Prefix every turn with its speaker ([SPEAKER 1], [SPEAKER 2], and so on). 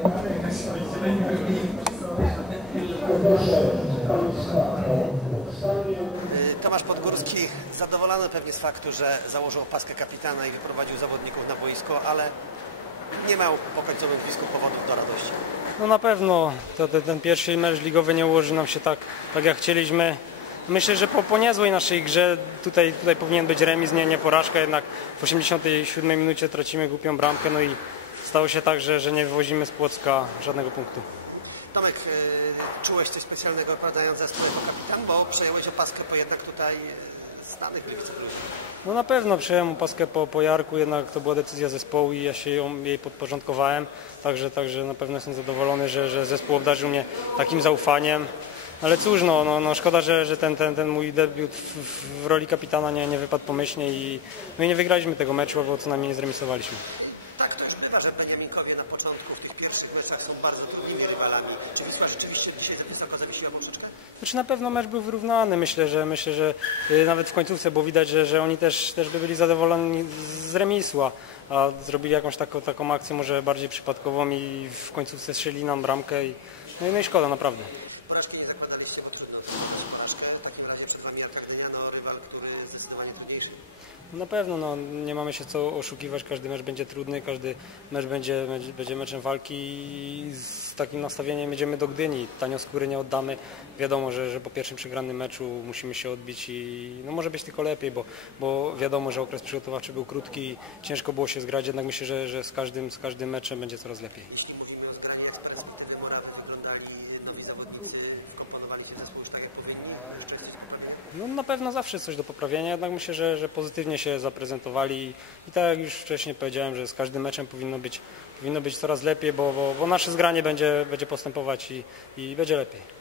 [SPEAKER 1] Y, Tomasz Podgórski zadowolony pewnie z faktu, że założył paskę kapitana i wyprowadził zawodników na boisko, ale nie miał po końcowym blisku powodów do radości.
[SPEAKER 2] No na pewno to, to, ten pierwszy mecz ligowy nie ułoży nam się tak, tak jak chcieliśmy. Myślę, że po, po niezłej naszej grze tutaj, tutaj powinien być remis, nie, nie porażka, jednak w 87 minucie tracimy głupią bramkę, no i stało się tak, że, że nie wywozimy z Płocka żadnego punktu.
[SPEAKER 1] Tomek, e, czułeś coś specjalnego okładając zespół jako kapitan, bo przejąłeś opaskę po jednak tutaj e, znanych Gliwicach ludzi.
[SPEAKER 2] No na pewno przyjąłem opaskę po, po Jarku, jednak to była decyzja zespołu i ja się ją, jej podporządkowałem, także, także na pewno jestem zadowolony, że, że zespół obdarzył mnie takim zaufaniem. Ale cóż, no, no, no szkoda, że, że ten, ten, ten mój debiut w, w roli kapitana nie, nie wypadł pomyślnie i, no i nie wygraliśmy tego meczu, bo co najmniej nie zremisowaliśmy.
[SPEAKER 1] Że Beniaminkowie na początku w tych pierwszych meczach są bardzo trudnymi rywalami. Czy Wisła rzeczywiście dzisiaj wysoko zawiesiła poprzeczkę?
[SPEAKER 2] Znaczy na pewno mecz był wyrównany. Myślę, że myślę, że y, nawet w końcówce było widać, że, że oni też, też by byli zadowoleni z remisu, a- zrobili jakąś taką, taką akcję może bardziej przypadkową i w końcówce strzeli nam bramkę i no i, no i szkoda naprawdę.
[SPEAKER 1] Porażki nie zakładaliście, bo trudno porażkę. W takim razie przed Wami no rywal, który zdecydowanie trudniejszy.
[SPEAKER 2] Na pewno no, nie mamy się co oszukiwać, każdy mecz będzie trudny, każdy mecz będzie, będzie, meczem walki i z takim nastawieniem jedziemy do Gdyni. Tanio skóry nie oddamy. Wiadomo, że, że po pierwszym przegranym meczu musimy się odbić i no, może być tylko lepiej, bo, bo wiadomo, że okres przygotowawczy był krótki, ciężko było się zgrać, jednak myślę, że, że z, każdym, z każdym meczem będzie coraz lepiej.
[SPEAKER 1] Jeśli mówimy o zgranie z perspektywy Morawy, wyglądali nowi zawodnicy, wkomponowali się w zespół już tak jak powinni, jeszcze jest coś poprawienia.
[SPEAKER 2] No na pewno zawsze coś do poprawienia, jednak myślę, że, że pozytywnie się zaprezentowali i tak jak już wcześniej powiedziałem, że z każdym meczem powinno być, powinno być coraz lepiej, bo, bo, bo nasze zgranie będzie, będzie postępować i, i będzie lepiej.